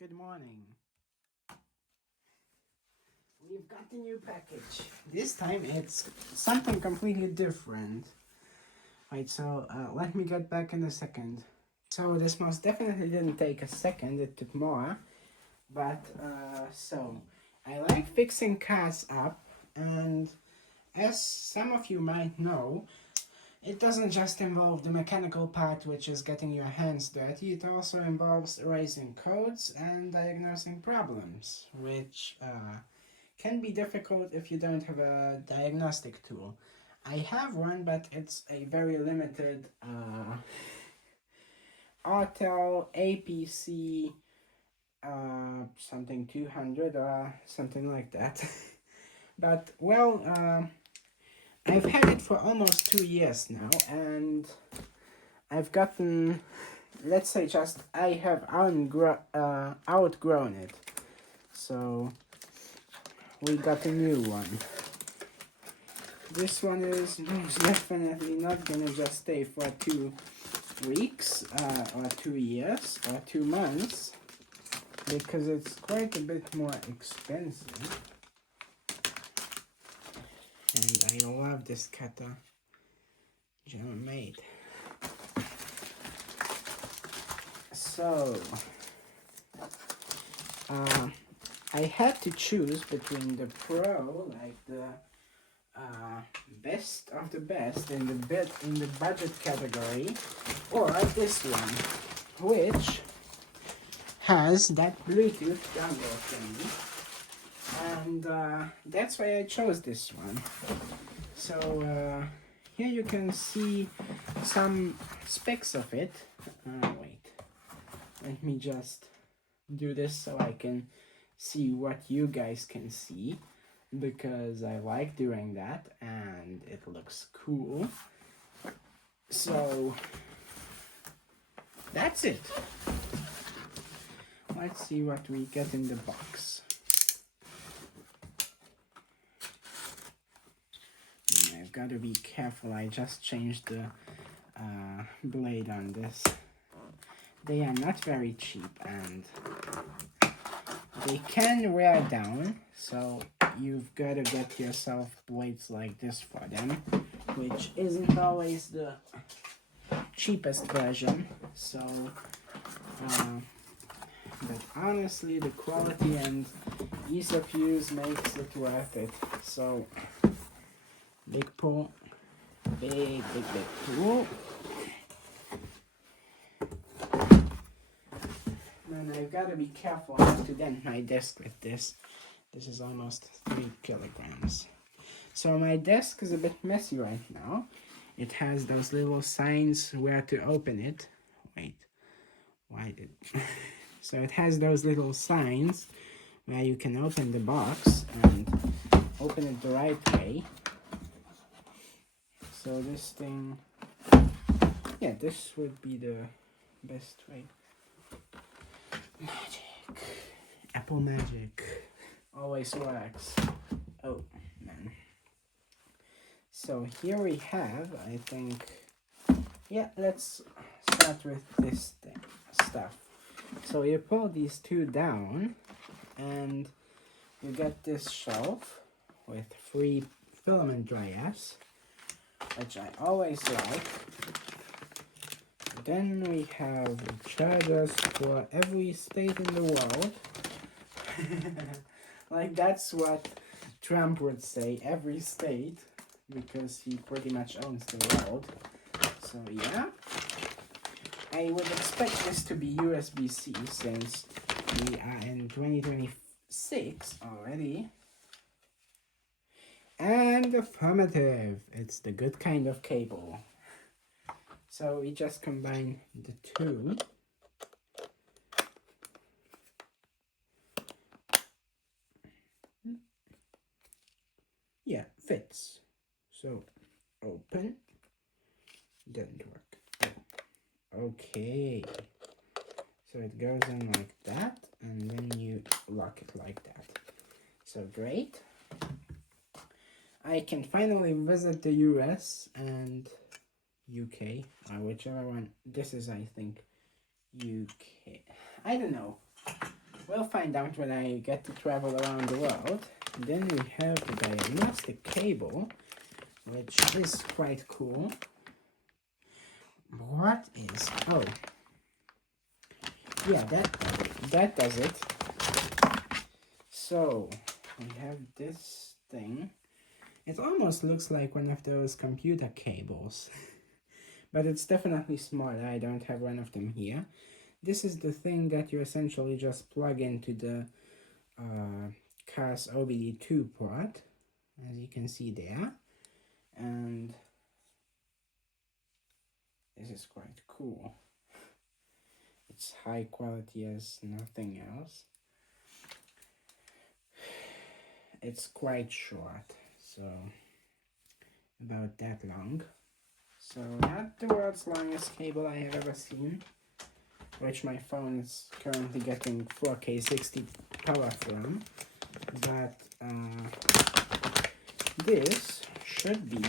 Good morning. We've got a new package. This time it's something completely different. Right, so let me get back in a second. So this most definitely didn't take a second, it took more. But, so, I like fixing cars up, and as some of you might know, it doesn't just involve the mechanical part, which is getting your hands dirty, it also involves erasing codes and diagnosing problems, which can be difficult if you don't have a diagnostic tool. I have one, but it's a very limited Autel APC something 200 or something like that. But, well, I've had it for almost 2 years now, and I've gotten, let's say just, I have outgrown it. So, we got a new one. This one is most definitely not gonna just stay for 2 weeks, or 2 years, or 2 months, because it's quite a bit more expensive. And I love this cutter, German made. So, I had to choose between the Pro, like the best of the best in the budget category, or this one, which has that Bluetooth dongle thingy, and that's why I chose this one. So here you can see some specs of it. Wait, let me just do this so I can see what you guys can see, because I like doing that and it looks cool. So that's it. Let's see what we get in the box. And I've got to be careful, I just changed the blade on this. They are not very cheap and they can wear down, so you've got to get yourself blades like this for them, which isn't always the cheapest version. So, but honestly, the quality and ease of use makes it worth it. So, big pull, big pull. And I've got to be careful not to dent my desk with this. This is almost 3 kilograms. So my desk is a bit messy right now. It has those little signs where to open it. Wait, why did... So it has those little signs where you can open the box and open it the right way. So this thing... Yeah, this would be the best way. Magic. Apple magic. Always works. Oh, man. So here we have, I think... Yeah, let's start with this stuff. So you pull these two down, and you get this shelf with 3 filament dryers, which I always like. Then we have chargers for every state in the world. Like, that's what Trump would say, every state, because he pretty much owns the world. So yeah, I would expect this to be USB-C since we are in 2026 already. And affirmative, it's the good kind of cable. So we just combine the two. Yeah, fits. So open, didn't work. Okay, so it goes in like that, and then you lock it like that. So great. I can finally visit the US and UK, or whichever one. This is, I think, UK. I don't know. We'll find out when I get to travel around the world. Then we have the diagnostic cable, which is quite cool. What is... oh. Yeah, that does it. So, we have this thing. It almost looks like one of those computer cables. But it's definitely smaller. I don't have one of them here. This is the thing that you essentially just plug into the car's OBD2 port, as you can see there. And this is quite cool. It's high quality as nothing else. It's quite short, so about that long. So not the world's longest cable I have ever seen, which my phone is currently getting 4K 60 power from, but this should be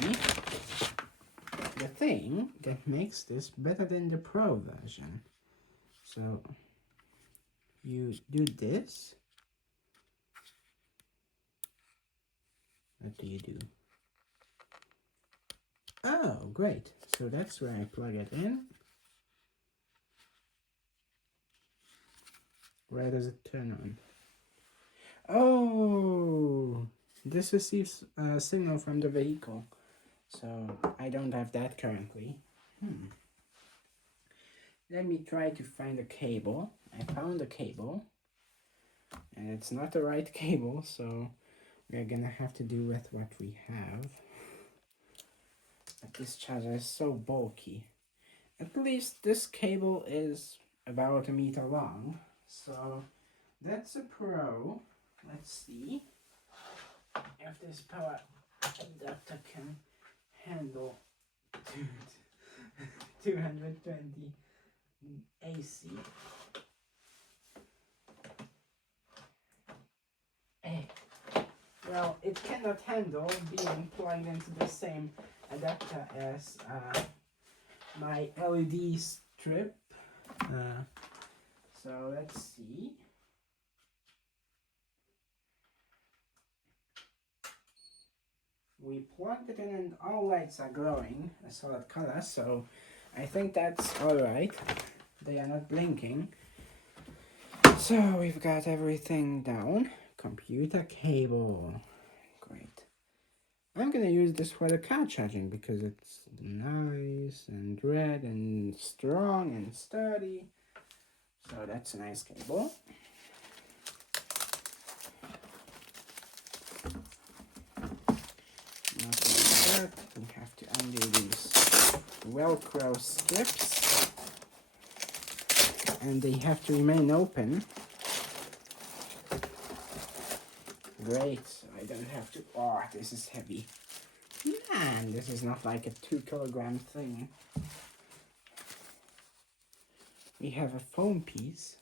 the thing that makes this better than the Pro version. So you do this. What do you do? Oh, great. So that's where I plug it in. Where does it turn on? Oh, this receives a signal from the vehicle. So I don't have that currently. Let me try to find a cable. I found a cable. And it's not the right cable, so we're gonna have to do with what we have. But this charger is so bulky. At least this cable is about 1 meter long. So that's a Pro. Let's see if this power adapter can handle 220 AC. Well, it cannot handle being plugged into the same adapter as my LED strip. So let's see. We plugged it in and all lights are glowing a solid color, so I think that's alright. They are not blinking. So we've got everything down. Computer cable. Great. I'm gonna use this for the car charging because it's nice and red and strong and sturdy. So that's a nice cable. Not like that. We have to undo these Velcro strips. And they have to remain open. Great, so I don't have to... oh, this is heavy. Man, this is not like a 2 kilogram thing. We have a foam piece,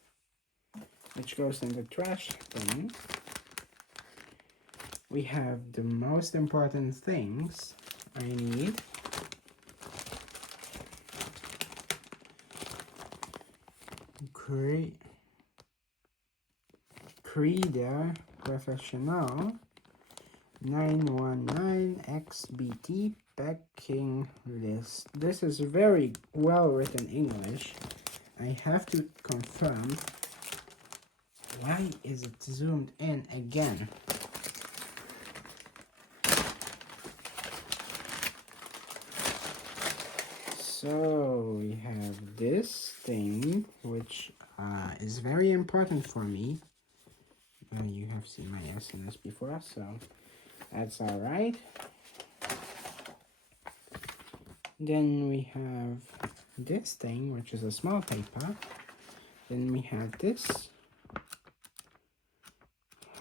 which goes in the trash thing. We have the most important things I need. Creeder Professional 919X BT packing list. This is very well written English. I have to confirm. Why is it zoomed in again? So we have this thing, which is very important for me. You have seen my SNS before, so that's all right. Then we have this thing, which is a small paper. Then we have this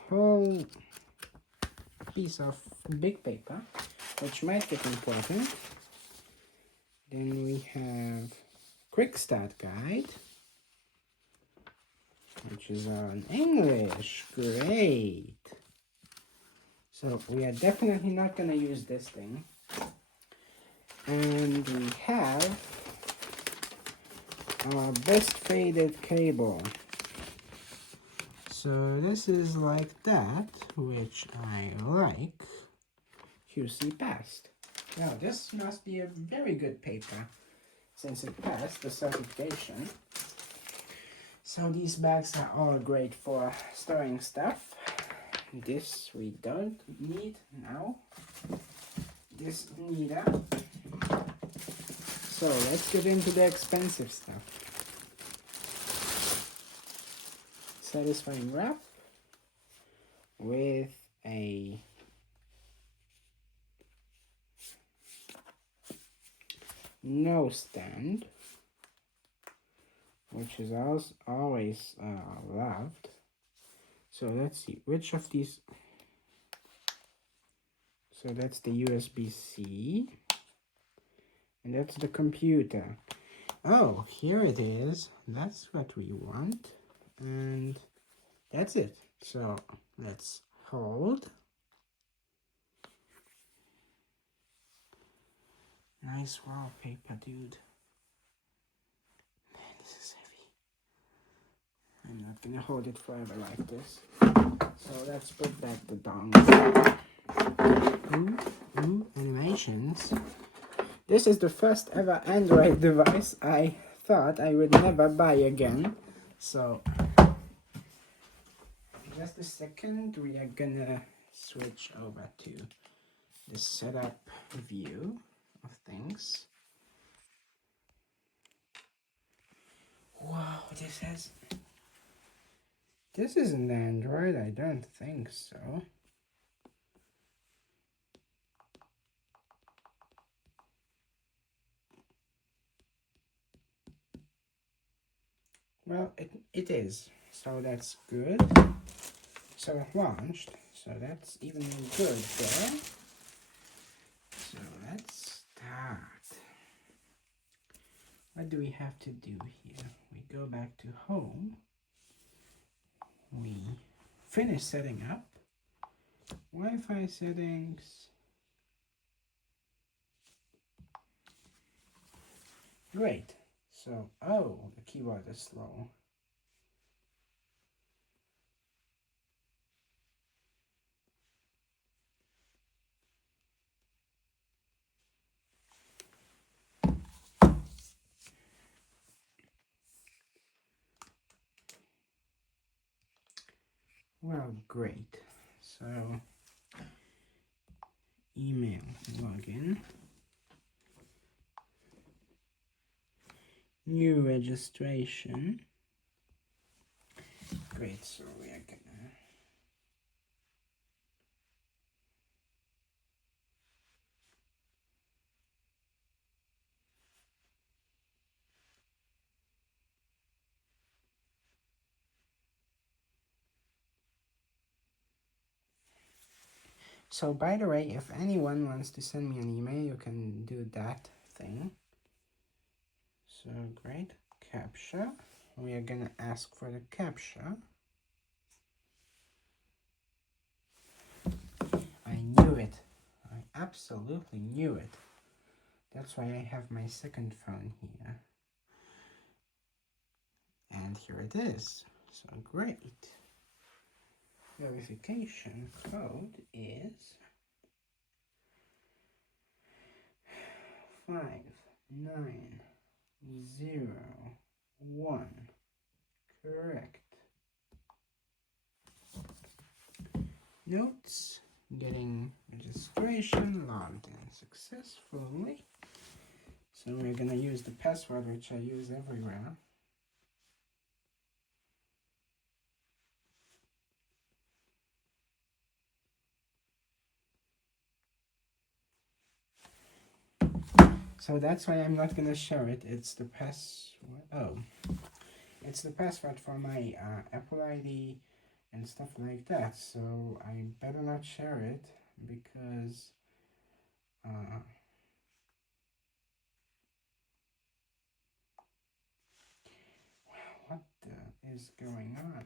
whole piece of big paper, which might get important. Then we have quick start guide, which is on English. Great. So we are definitely not going to use this thing. And we have our best faded cable. So this is like that, which I like. QC passed. Now this must be a very good paper since it passed the certification. So these bags are all great for storing stuff. This we don't need now. This neither. So let's get into the expensive stuff. Satisfying wrap with a no stand, which is always loved. So let's see which of these. So that's the USB-C, and that's the computer. Oh, here it is. That's what we want, and that's it. So let's hold. Nice wallpaper, dude. Man, this is heavy. I'm not gonna hold it forever like this. So let's put back the dongle. Ooh, animations. This is the first ever Android device I thought I would never buy again. So, just a second, we are gonna switch over to the setup view of things. Wow, this isn't Android, I don't think so. Well, it is, so that's good. So it launched, so that's even good there. So let's start. What do we have to do here? We go back to home. We finish setting up. Wi-Fi settings. Great. So, oh, the keyboard is slow. Well, great. So, email login. New registration. Great, so we are gonna So by the way, if anyone wants to send me an email, you can do that thing. So great, CAPTCHA. We are gonna ask for the CAPTCHA. I knew it. I absolutely knew it. That's why I have my second phone here. And here it is. So great. Verification code is 5901. Correct. Notes, getting registration logged in successfully. So we're gonna use the password which I use everywhere. So that's why I'm not gonna show it. It's the password. Oh, it's the password for my Apple ID and stuff like that. So I better not share it because what is going on?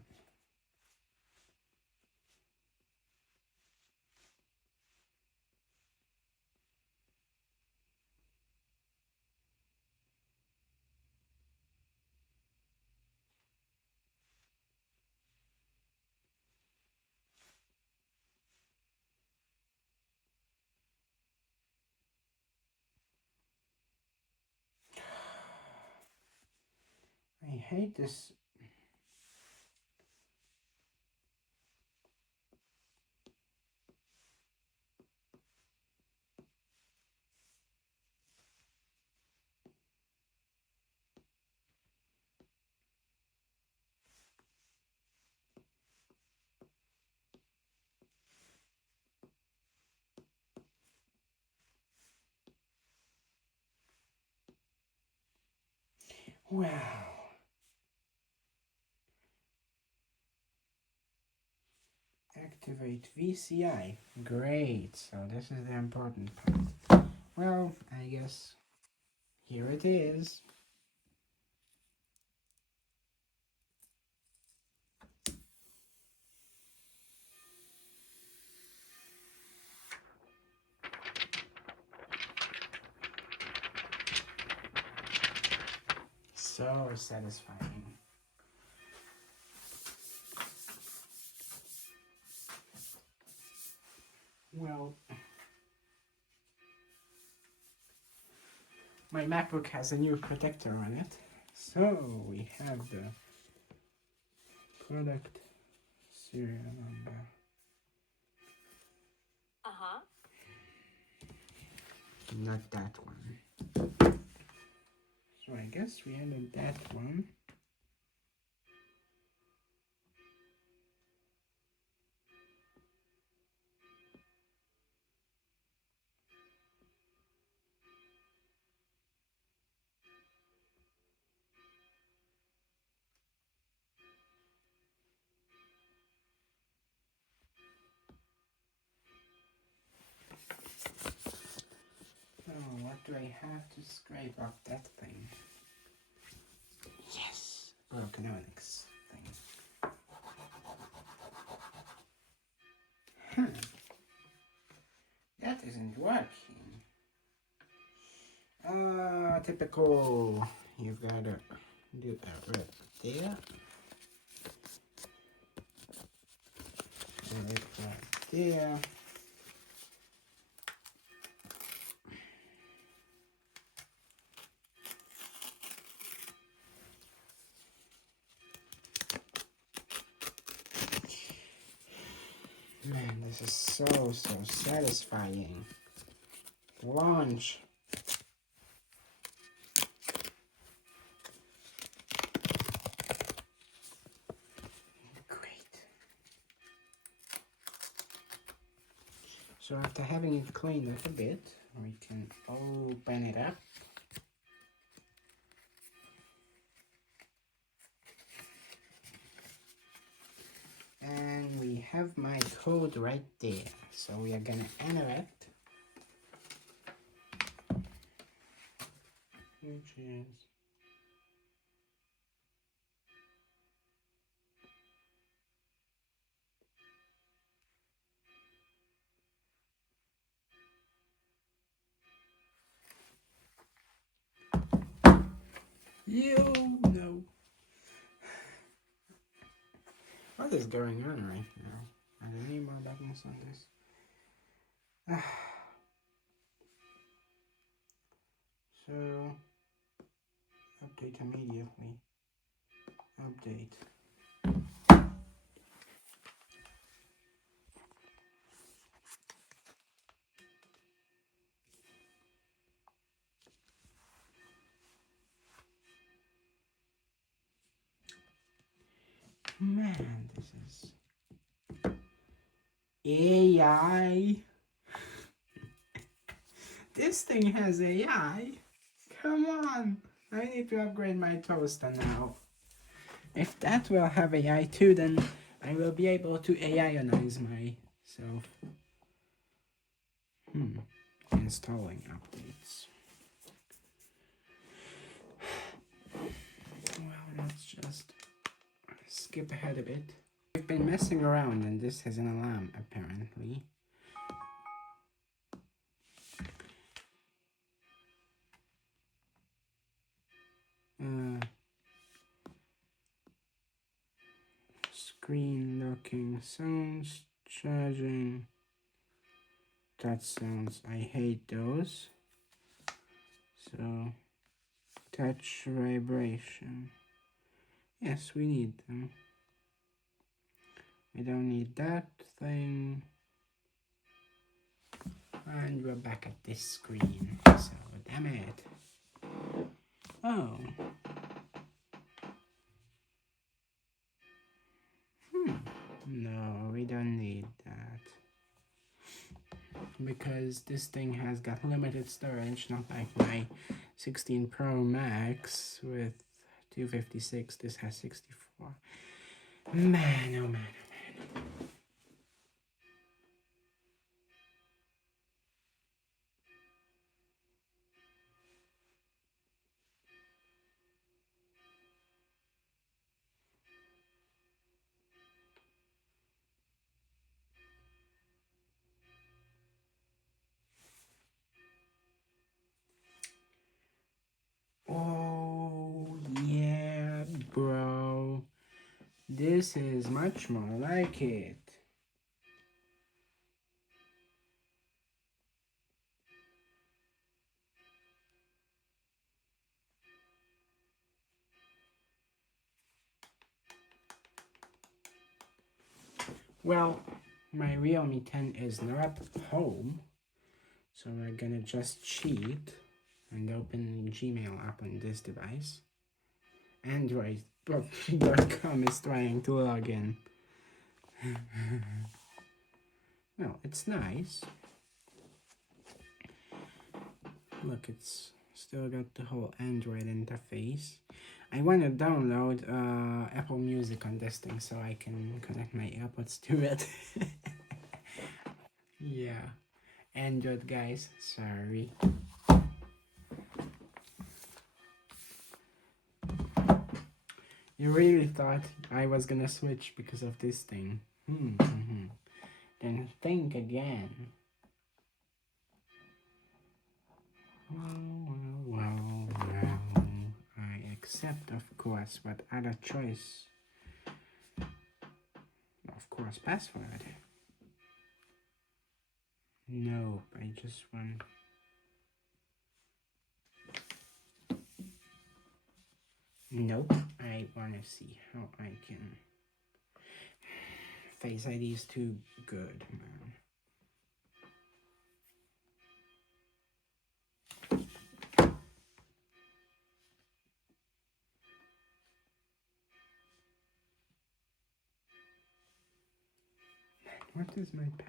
hate this. Wow. Activate VCI. Great. So this is the important part. Well, I guess here it is. So satisfying. Well, my MacBook has a new protector on it. So we have the product serial number. Uh-huh. Not that one. So I guess we added that one. Oh, what do I have to scrape off that thing? Yes! Broken Onyx thing. That isn't working. Typical. You gotta do a rip there. A rip right there. Man, this is so satisfying. Launch. Great. So after having it cleaned up a bit, we can open it up. And we have my code right there. So we are gonna enter it. Which is no. What is going on right now? Are there any more buttons on this? So update immediately. Update. Man, this is AI. This thing has AI. Come on. I need to upgrade my toaster now. If that will have AI too, then I will be able to AIonize myself. Installing updates. Well, let's just skip ahead a bit. I've been messing around and this has an alarm apparently. Screen locking sounds, charging. Touch sounds, I hate those. So, touch vibration. Yes, we need them. We don't need that thing. And we're back at this screen. So, damn it. Oh. No, we don't need that. Because this thing has got limited storage, not like my 16 Pro Max with 256. This has 64. Man, oh man, oh man. Oh, yeah, bro. This is much more like it. Well, my Realme 10 is not home, so we're gonna just cheat and open Gmail app on this device. Android.com is trying to log in. Well, it's nice. Look, it's still got the whole Android interface. I want to download Apple Music on this thing so I can connect my AirPods to it. Yeah, Android guys, sorry. You really thought I was gonna switch because of this thing? Then think again. Well, I accept, of course. What other choice? Of course, password. Nope, I just want... Nope, I want to see how I can... Face ID is too good, man. What is my password?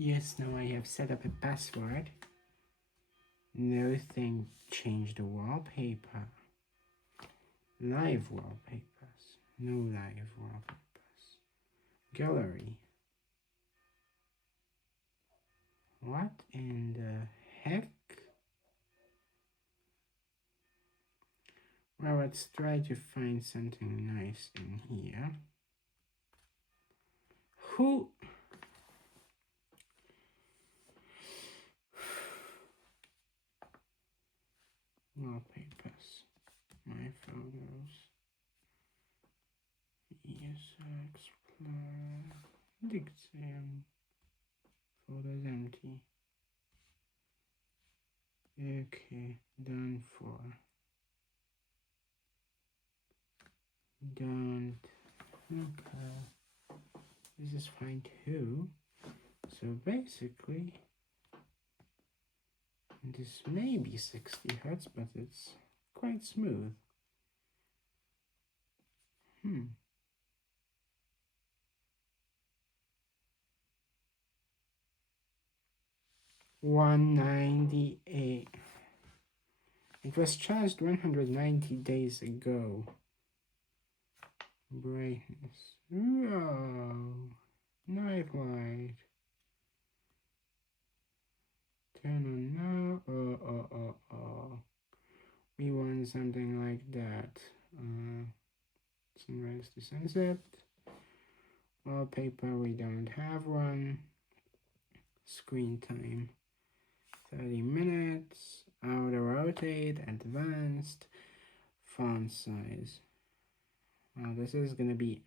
Yes, now I have set up a password. No thing change the wallpaper. Live wallpapers. No live wallpapers. Gallery. What in the heck? Well, let's try to find something nice in here. Who? Wallpapers. My photos. Yes, Explorer. Dictation. Photos empty. Okay, done for. Don't. Okay. This is fine too. So basically, this may be 60 Hz, but it's quite smooth. 198. It was charged 190 days ago. Brightness. Whoa. Night light. Turn on now. We want something like that. Sunrise to sunset. Wallpaper, we don't have one. Screen time. 30 minutes, auto rotate, advanced, font size. Well, this is gonna be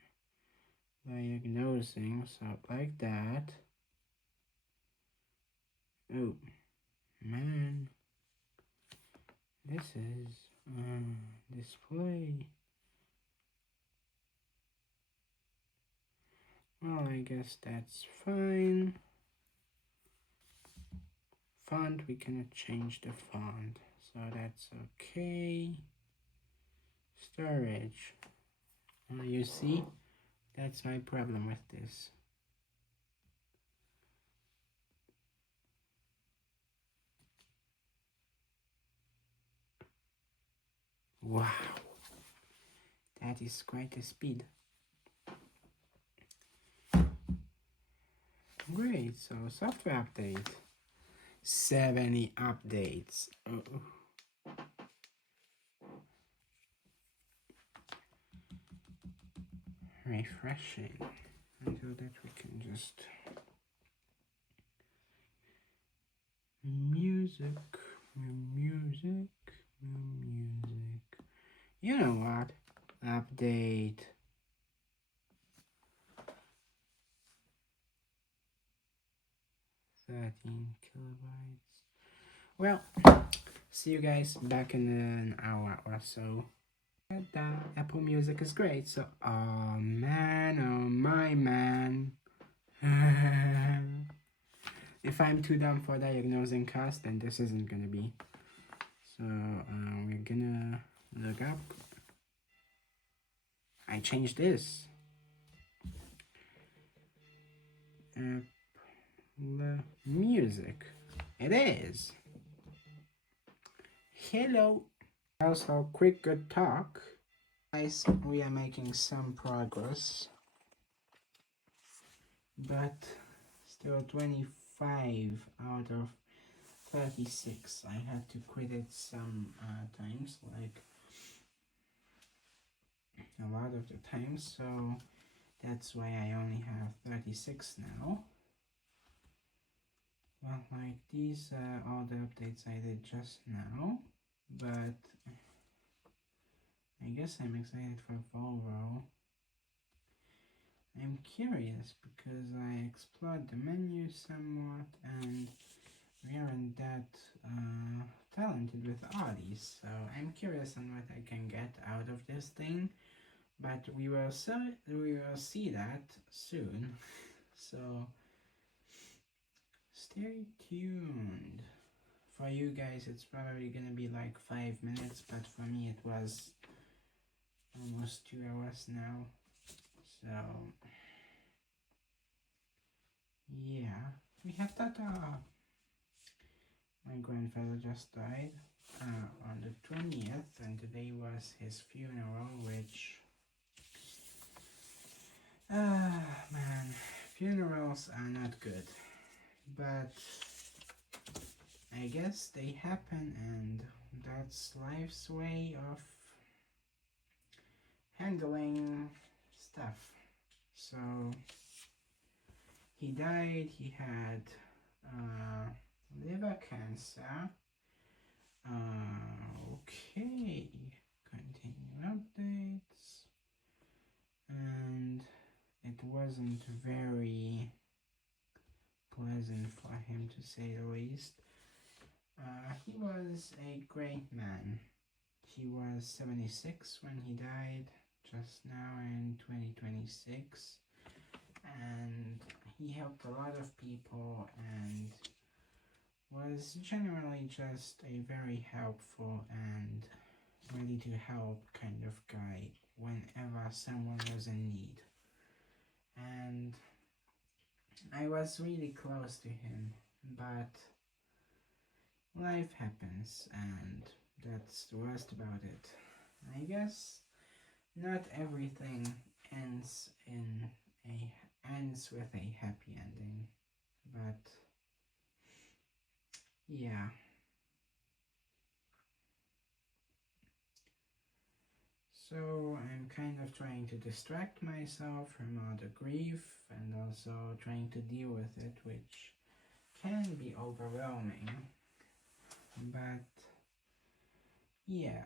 diagnosing, so like that. Oh, man. This is display. Well, I guess that's fine. Font, we cannot change the font, so that's okay. Storage. You see, that's my problem with this. Wow, that is quite a speed. Great, so software update. 70 updates. Refreshing. Until that we can just music. You know what? Update. kilobytes. Well, see you guys back in an hour or so. Apple Music is great. So, oh man, oh my man. If I'm too dumb for diagnosing cost, then this isn't gonna be. So we're gonna look up. I changed this. Music. It is. Hello. Also, quick good talk. Guys, we are making some progress, but still 25 out of 36. I had to quit it some times, like a lot of the times, so that's why I only have 36 now. Well, like these are all the updates I did just now, but I guess I'm excited for Volvo. I'm curious because I explored the menu somewhat and we aren't that talented with Audis, so I'm curious on what I can get out of this thing, but we will see that soon. So stay tuned. For you guys it's probably gonna be like 5 minutes, but for me it was almost 2 hours now. So yeah, we have Tata. My grandfather just died on the 20th, and today was his funeral, which man, funerals are not good, but I guess they happen, and that's life's way of handling stuff. So he died. He had liver cancer. Okay, continue updates, and it wasn't very pleasant for him, to say the least. He was a great man. He was 76 when he died, just now in 2026, and he helped a lot of people and was generally just a very helpful and ready to help kind of guy whenever someone was in need. And I was really close to him, but life happens, and that's the worst about it. I guess not everything ends with a happy ending, but yeah. So I'm kind of trying to distract myself from all the grief and also trying to deal with it, which can be overwhelming. But yeah,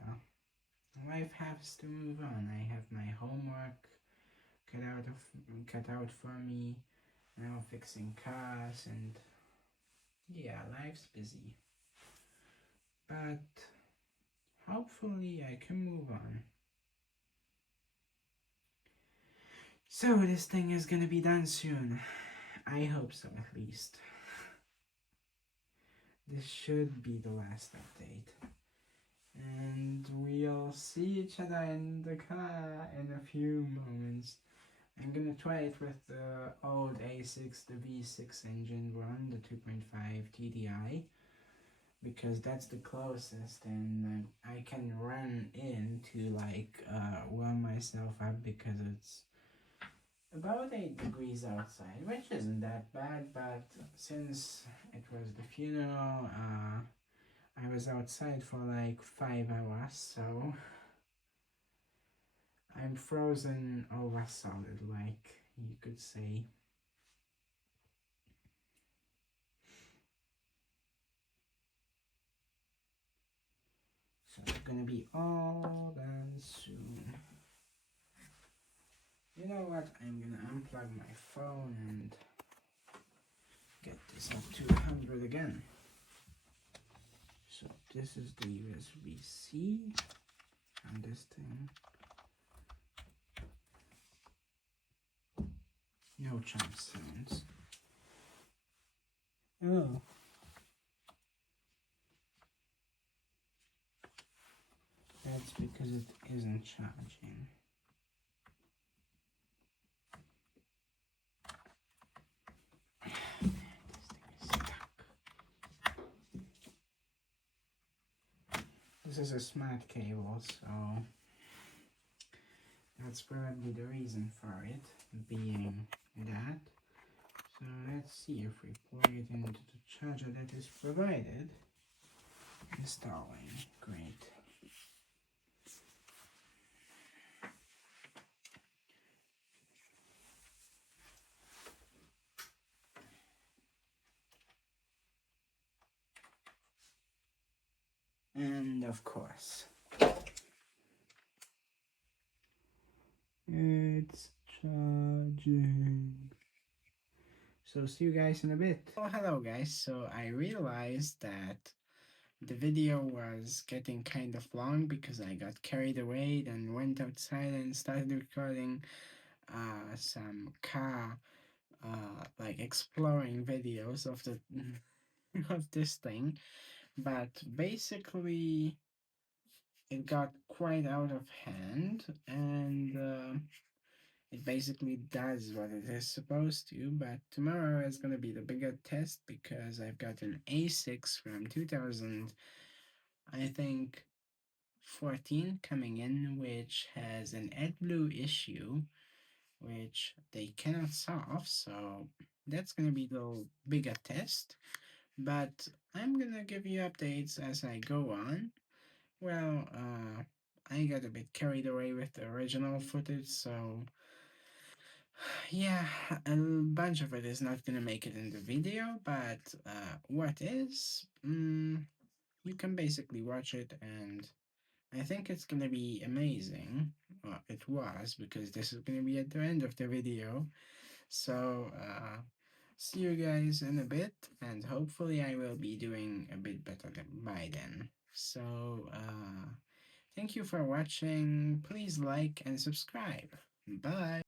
life has to move on. I have my homework cut out for me. Now fixing cars, and yeah, life's busy. But hopefully I can move on. So this thing is gonna be done soon. I hope so, at least. This should be the last update. And we'll see each other in the car in a few moments. I'm gonna try it with the old A6, the V6 engine run, the 2.5 TDI, because that's the closest, and I can run in to warm myself up, because it's about 8 degrees outside, which isn't that bad, but since it was the funeral, I was outside for like 5 hours, so I'm frozen over solid, like you could say. So it's gonna be all done soon. You know what? I'm gonna unplug my phone and get this up to 100 again. So this is the USB-C on this thing. No chomp sounds. Oh. That's because it isn't charging. This is a smart cable, so that's probably the reason for it being that. So let's see if we plug it into the charger that is provided. Installing, great. And of course, it's charging. So see you guys in a bit. Oh, hello guys. So I realized that the video was getting kind of long because I got carried away and went outside and started recording some car like exploring videos of the of this thing, but basically it got quite out of hand, and it basically does what it is supposed to. But tomorrow is going to be the bigger test because I've got an A6 from 2000, I think 14 coming in, which has an AdBlue issue which they cannot solve, so that's going to be the bigger test. But I'm gonna give you updates as I go on. Well, I got a bit carried away with the original footage, so yeah, a bunch of it is not gonna make it in the video, but what is, you can basically watch it, and I think it's gonna be amazing. Well, it was, because this is gonna be at the end of the video. So, see you guys in a bit, and hopefully I will be doing a bit better by then. So, thank you for watching. Please like and subscribe. Bye.